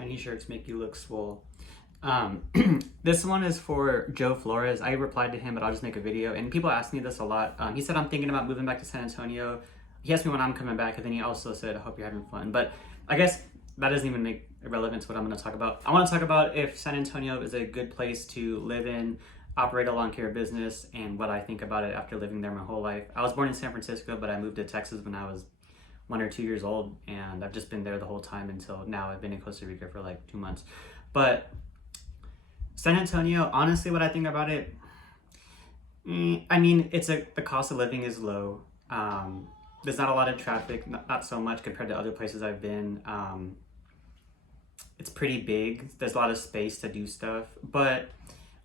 Tiny shirts make you look swole. Um, this one is for Joe Flores. I replied to him, but I'll just make a video. And people ask me this a lot. He said, I'm thinking about moving back to San Antonio. He asked me when I'm coming back, and then he also said, I hope you're having fun. But I guess that doesn't even make irrelevant to what I'm going to talk about. I want to talk about if San Antonio is a good place to live in, operate a lawn care business, and what I think about it after living there my whole life. I was born in San Francisco, but I moved to Texas when I was 1 or 2 years old, and I've just been there the whole time until now. I've been in Costa Rica for like 2 months. But San Antonio, honestly, what I think about it, I mean, the cost of living is low. There's not a lot of traffic, not so much compared to other places I've been. It's pretty big. There's a lot of space to do stuff, but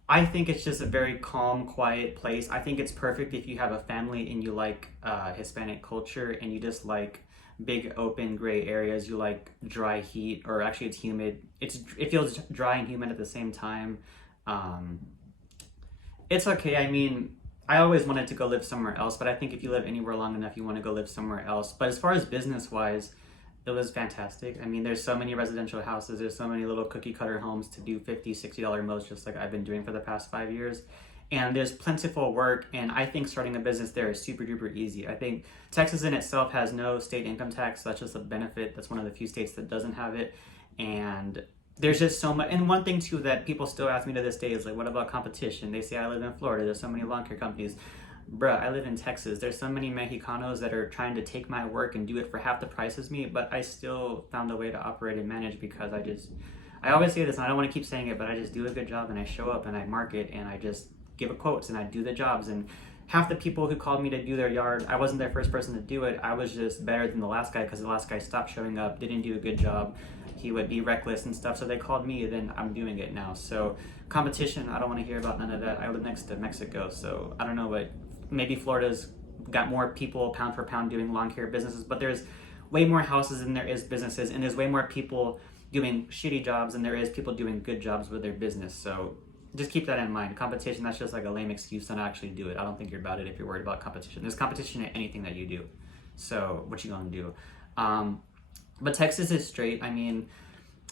I think it's just a very calm, quiet place. I think it's perfect if you have a family and you like Hispanic culture and you just like big open gray areas. You like dry heat, or actually it's humid. It feels dry and humid at the same time. It's okay. I mean, I always wanted to go live somewhere else, but I think if you live anywhere long enough, you want to go live somewhere else. But as far as business wise, it was fantastic. I mean, there's so many residential houses. There's so many little cookie cutter homes to do $50, $60 mows, just like I've been doing for the past 5 years. And there's plentiful work. And I think starting a business there is super duper easy. I think Texas in itself has no state income tax. So that's just a benefit. That's one of the few states that doesn't have it. And there's just so much. And one thing too that people still ask me to this day is like, what about competition? They say I live in Florida. There's so many lawn care companies. Bruh, I live in Texas. There's so many Mexicanos that are trying to take my work and do it for half the price as me, but I still found a way to operate and manage because I always say this and I don't want to keep saying it, but I just do a good job and I show up and I market and I just give a quotes and I do the jobs. And half the people who called me to do their yard, I wasn't their first person to do it. I was just better than the last guy because the last guy stopped showing up, didn't do a good job. He would be reckless and stuff. So they called me, then I'm doing it now. So competition, I don't want to hear about none of that. I live next to Mexico, so I don't know what. Maybe Florida's got more people pound for pound doing lawn care businesses, but there's way more houses than there is businesses, and there's way more people doing shitty jobs than there is people doing good jobs with their business. So just keep that in mind. Competition, that's just like a lame excuse to not actually do it. I don't think you're about it if you're worried about competition. There's competition in anything that you do. So what you gonna do? But Texas is straight. I mean,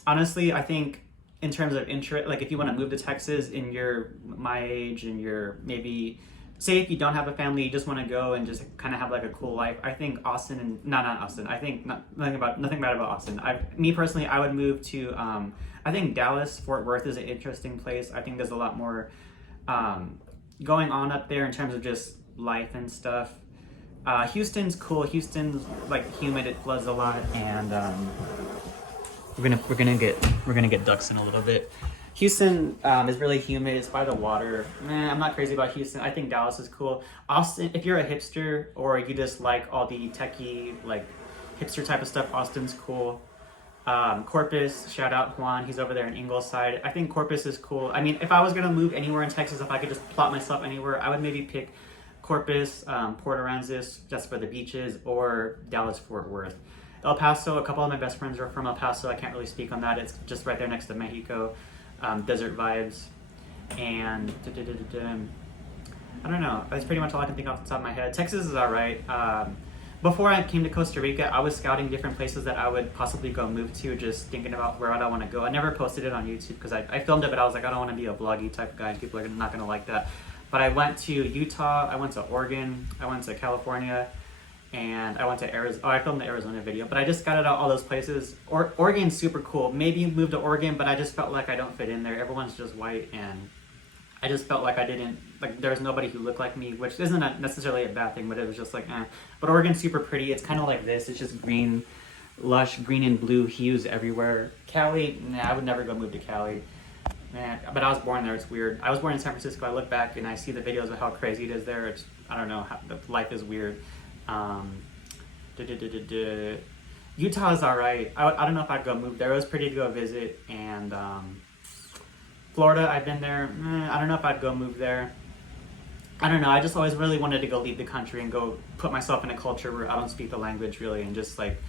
honestly, I think in terms of interest, like if you want to move to Texas and you're my age and you're maybe, say if you don't have a family, you just want to go and just kind of have like a cool life. I think Austin and not Austin. I think nothing bad about Austin. Me personally, I would move to. I think Dallas, Fort Worth is an interesting place. I think there's a lot more going on up there in terms of just life and stuff. Houston's cool. Houston's like humid. It floods a lot, and we're gonna get ducks in a little bit. Houston is really humid. It's by the water. I'm not crazy about Houston. I think Dallas is cool. Austin, if you're a hipster or you just like all the techie, like hipster type of stuff, Austin's cool. Corpus, shout out Juan. He's over there in Ingleside. I think Corpus is cool. I mean, if I was going to move anywhere in Texas, if I could just plot myself anywhere, I would maybe pick Corpus, Port Aransas, just for the beaches, or Dallas, Fort Worth. El Paso, a couple of my best friends are from El Paso. I can't really speak on that. It's just right there next to Mexico. Desert vibes, and I don't know. That's pretty much all I can think off the top of my head. Texas is all right. Before I came to Costa Rica, I was scouting different places that I would possibly go move to, just thinking about where I want to go. I never posted it on YouTube because I filmed it, but I was like, I don't want to be a vloggy type of guy. People are not going to like that. But I went to Utah, I went to Oregon, I went to California, and I went to Arizona. Oh, I filmed the Arizona video, but I just scouted out all those places. Oregon's super cool. Maybe move to Oregon, but I just felt like I don't fit in there. Everyone's just white, and I just felt like there's nobody who looked like me, which isn't necessarily a bad thing, but it was just like, eh. But Oregon's super pretty. It's kind of like this. It's just green, lush green and blue hues everywhere. Cali, nah, I would never go move to Cali. Man, but I was born there. It's weird. I was born in San Francisco. I look back and I see the videos of how crazy it is there. I don't know. The life is weird. Utah is all right. I don't know if I'd go move there. It was pretty to go visit. And Florida, I've been there. I don't know if I'd go move there. I don't know. I just always really wanted to go leave the country and go put myself in a culture where I don't speak the language really, and just like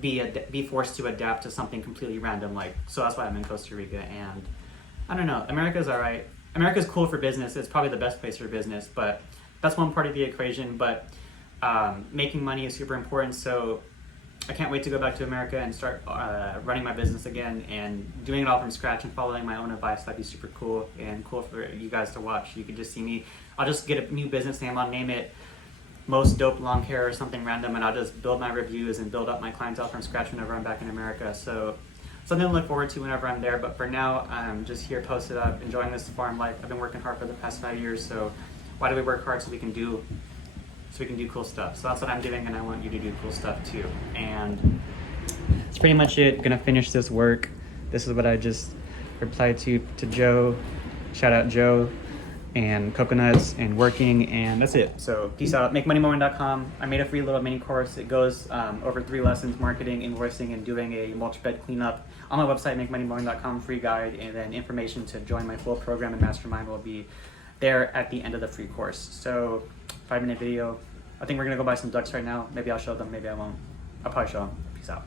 be forced to adapt to something completely random. Like, so that's why I'm in Costa Rica. And I don't know. America's all right. America's cool for business. It's probably the best place for business, but that's one part of the equation. But making money is super important. So I can't wait to go back to America and start running my business again and doing it all from scratch and following my own advice. That'd be super cool and cool for you guys to watch. You could just see me. I'll just get a new business name. I'll name it Most Dope Long Hair or something random, and I'll just build my reviews and build up my clientele from scratch whenever I'm back in America. So something to look forward to whenever I'm there. But for now, I'm just here posted up, enjoying this farm life. I've been working hard for the past 5 years, so why do we work hard? So we can do cool stuff. So that's what I'm doing, and I want you to do cool stuff too. And that's pretty much it. Gonna finish this work. This is what I just replied to Joe. Shout out Joe and Coconuts and working, and that's it. So peace out. MakeMoneyMorning.com. I made a free little mini course. It goes over 3 lessons: marketing, invoicing, and doing a mulch bed cleanup. On my website, MakeMoneyMorning.com, free guide, and then information to join my full program and mastermind will be there at the end of the free course. So 5-minute video. I think we're gonna go buy some ducks right now. Maybe I'll show them, maybe I won't. I'll probably show them. Peace out.